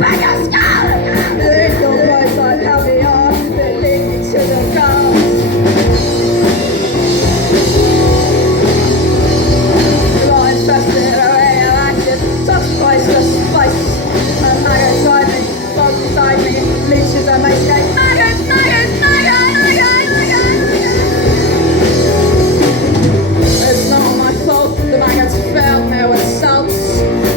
back your skull. Leave your voice like heavy arms that lead me to the gulls. Raw infested, radioactive, toxic-voiceless spice. A maggot inside me, bugs beside me, leeches emaciate. Maggots, maggots, maggots, maggots, maggots. It's not my fault, the maggots failed me with salts.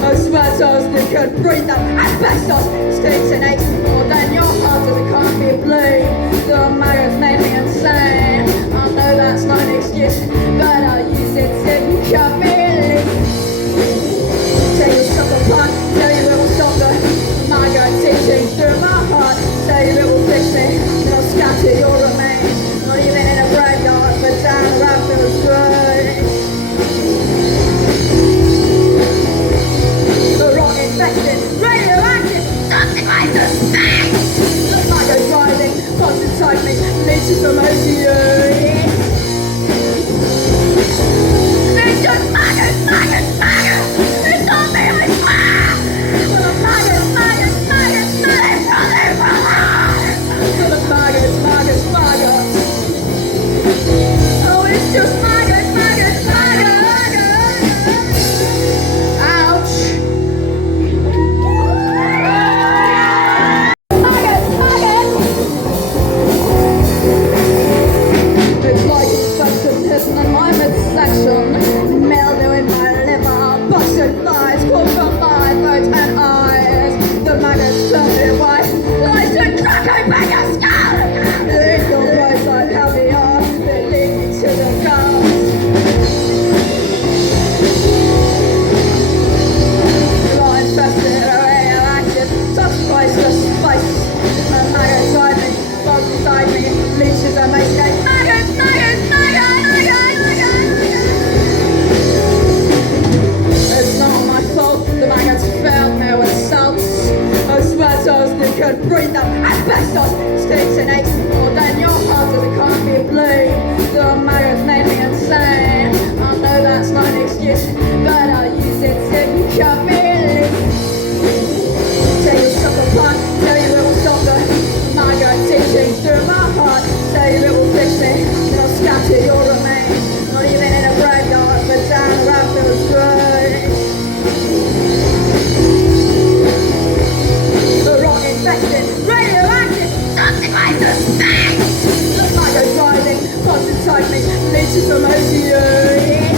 Asbestos that could breathe them. Asbestos stinks and aches more than your heart as it can't be bleed. The maggots made me insane. I know that's not an excuse, but I'll use it till you cut me loose. Till you suck apart, till you will stop the maggot teaching through my heart. Till you will fix me, then I'll scatter your remains. Not even in a graveyard, but down a Raphael's grave. Radioactive, something like the space. The maggot rising, pulse inside me, leeches emaciate. It's just maggots, maggots, maggots. It's not me, I swear. For the maggots, maggots, maggots, maggots, for the maggots, maggots, maggots. Oh, it's just maggots, maggots, maggots. Ouch. In my midsection, mildew in my liver, busted thighs, call from my throat and eyes. The maggots turn me away, lies to crack open your skull. Leave your voice like heavy arms that lead me to the gulls. Raw infested, radioactive, toxic-voiceless spice. A maggot inside me, bugs beside me, leeches emaciate. Maggots, maggots, maggots. It's not my fault, the maggots failed me with salts. Asbestos that could breathe them. Asbestos stinks and aches more than your heart as it can't be bleed. The maggots made me insane. I know that's not an excuse, but I'll use it till you cut me loose. Till you suck apart, till you will stop the maggot teaching through my heart. Till you will fix me, then I'll scatter your remains. Not even in a graveyard, but down a Raphael's grave. The rock infested, radioactive, something like the space. The maggot rising, pulse inside me, leeches emaciate.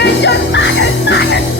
It's just maggots, maggots,